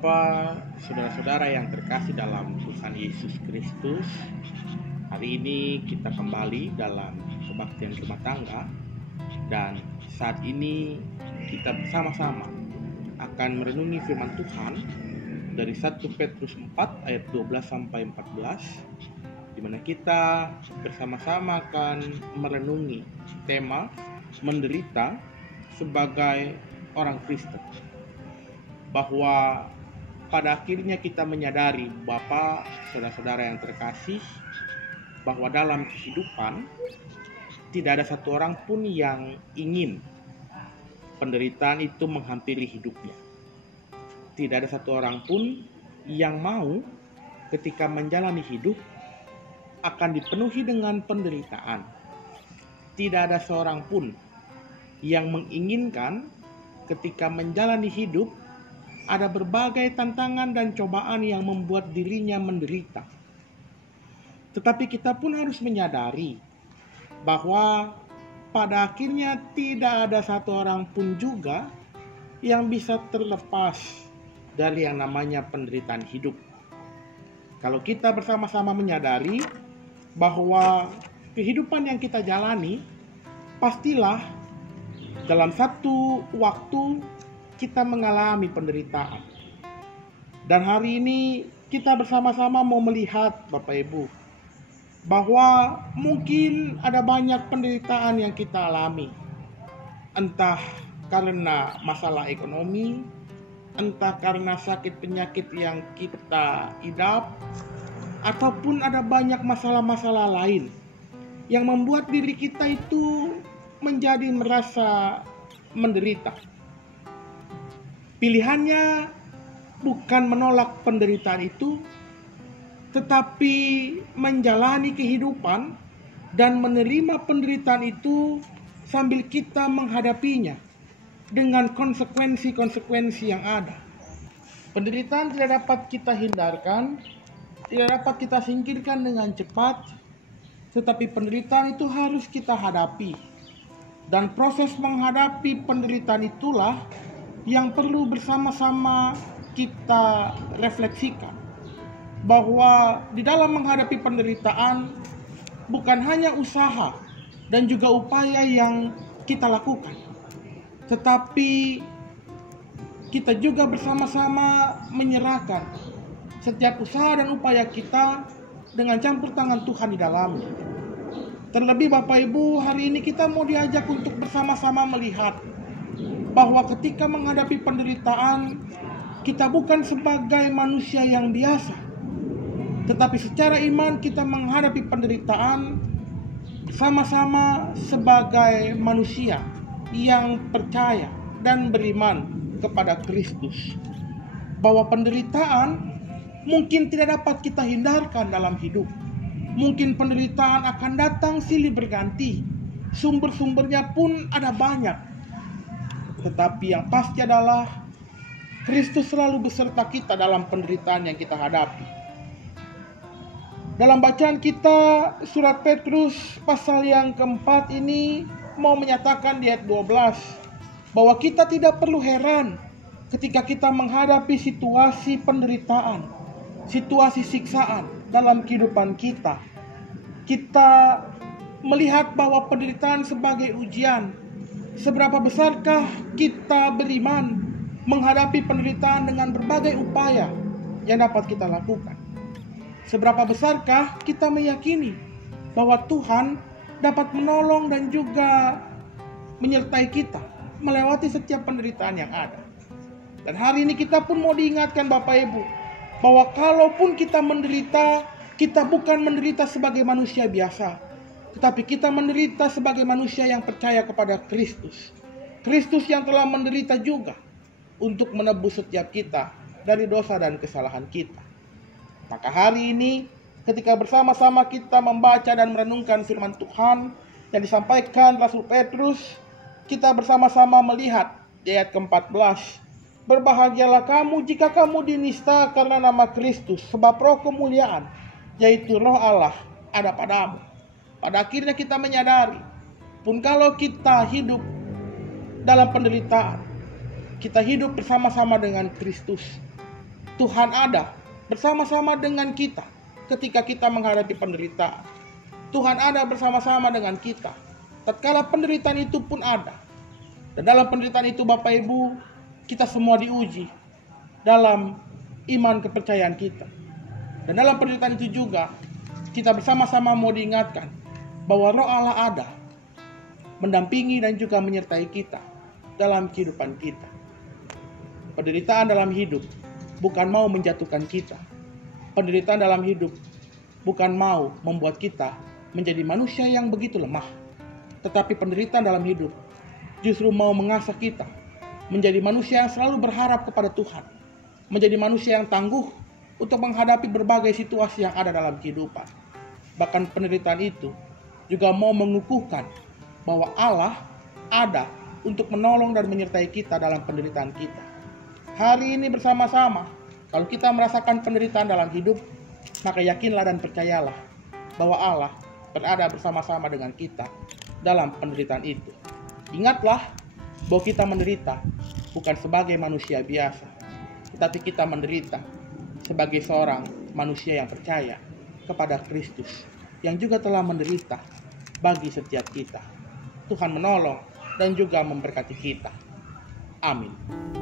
Bapak, saudara-saudara yang terkasih dalam Tuhan Yesus Kristus, hari ini kita kembali dalam kebaktian rumah tangga, dan saat ini kita bersama-sama akan merenungi firman Tuhan dari 1 Petrus 4 ayat 12 sampai 14, di mana kita bersama-sama akan merenungi tema menderita sebagai orang Kristen. Bahwa pada akhirnya kita menyadari, Bapak, saudara-saudara yang terkasih, bahwa dalam kehidupan tidak ada satu orang pun yang ingin penderitaan itu menghampiri hidupnya. Tidak ada satu orang pun yang mau ketika menjalani hidup akan dipenuhi dengan penderitaan. Tidak ada seorang pun yang menginginkan ketika menjalani hidup ada berbagai tantangan dan cobaan yang membuat dirinya menderita. Tetapi kita pun harus menyadari bahwa pada akhirnya tidak ada satu orang pun juga yang bisa terlepas dari yang namanya penderitaan hidup. Kalau kita bersama-sama menyadari bahwa kehidupan yang kita jalani pastilah dalam satu waktu kita mengalami penderitaan. Dan hari ini kita bersama-sama mau melihat, Bapak Ibu, bahwa mungkin ada banyak penderitaan yang kita alami. Entah karena masalah ekonomi, entah karena sakit penyakit yang kita idap, ataupun ada banyak masalah-masalah lain yang membuat diri kita itu menjadi merasa menderita. Pilihannya bukan menolak penderitaan itu, tetapi menjalani kehidupan dan menerima penderitaan itu sambil kita menghadapinya dengan konsekuensi-konsekuensi yang ada. Penderitaan tidak dapat kita hindarkan, tidak dapat kita singkirkan dengan cepat, tetapi penderitaan itu harus kita hadapi. Dan proses menghadapi penderitaan itulah yang perlu bersama-sama kita refleksikan. Bahwa di dalam menghadapi penderitaan bukan hanya usaha dan juga upaya yang kita lakukan, tetapi kita juga bersama-sama menyerahkan setiap usaha dan upaya kita dengan campur tangan Tuhan di dalamnya. Terlebih Bapak Ibu, hari ini kita mau diajak untuk bersama-sama melihat bahwa ketika menghadapi penderitaan, kita bukan sebagai manusia yang biasa, tetapi secara iman kita menghadapi penderitaan bersama-sama sebagai manusia yang percaya dan beriman kepada Kristus. Bahwa penderitaan mungkin tidak dapat kita hindarkan dalam hidup. Mungkin penderitaan akan datang silih berganti, sumber-sumbernya pun ada banyak. Tetapi yang pasti adalah Kristus selalu beserta kita dalam penderitaan yang kita hadapi. Dalam bacaan kita surat Petrus pasal yang keempat ini mau menyatakan di ayat 12 bahwa kita tidak perlu heran ketika kita menghadapi situasi penderitaan, situasi siksaan dalam kehidupan kita. Kita melihat bahwa penderitaan sebagai ujian. Seberapa besarkah kita beriman menghadapi penderitaan dengan berbagai upaya yang dapat kita lakukan? Seberapa besarkah kita meyakini bahwa Tuhan dapat menolong dan juga menyertai kita melewati setiap penderitaan yang ada? Dan hari ini kita pun mau diingatkan Bapak Ibu, bahwa kalaupun kita menderita, kita bukan menderita sebagai manusia biasa, tetapi kita menderita sebagai manusia yang percaya kepada Kristus. Kristus yang telah menderita juga untuk menebus setiap kita dari dosa dan kesalahan kita. Maka hari ini ketika bersama-sama kita membaca dan merenungkan firman Tuhan yang disampaikan Rasul Petrus, kita bersama-sama melihat di ayat ke-14. Berbahagialah kamu jika kamu dinista karena nama Kristus, sebab roh kemuliaan, yaitu roh Allah, ada padamu. Pada akhirnya kita menyadari, pun kalau kita hidup dalam penderitaan, kita hidup bersama-sama dengan Kristus. Tuhan ada bersama-sama dengan kita ketika kita menghadapi penderitaan. Tuhan ada bersama-sama dengan kita tatkala penderitaan itu pun ada. Dan dalam penderitaan itu Bapak Ibu, kita semua diuji dalam iman kepercayaan kita. Dan dalam penderitaan itu juga kita bersama-sama mau diingatkan bahwa Roh Allah ada mendampingi dan juga menyertai kita dalam kehidupan kita. Penderitaan dalam hidup bukan mau menjatuhkan kita. Penderitaan dalam hidup bukan mau membuat kita menjadi manusia yang begitu lemah. Tetapi penderitaan dalam hidup justru mau mengasah kita menjadi manusia yang selalu berharap kepada Tuhan. Menjadi manusia yang tangguh untuk menghadapi berbagai situasi yang ada dalam kehidupan. Bahkan penderitaan itu juga mau mengukuhkan bahwa Allah ada untuk menolong dan menyertai kita dalam penderitaan kita. Hari ini bersama-sama, kalau kita merasakan penderitaan dalam hidup, maka yakinlah dan percayalah bahwa Allah berada bersama-sama dengan kita dalam penderitaan itu. Ingatlah bahwa kita menderita bukan sebagai manusia biasa, tetapi kita menderita sebagai seorang manusia yang percaya kepada Kristus yang juga telah menderita bagi setiap kita. Tuhan menolong dan juga memberkati kita. Amin.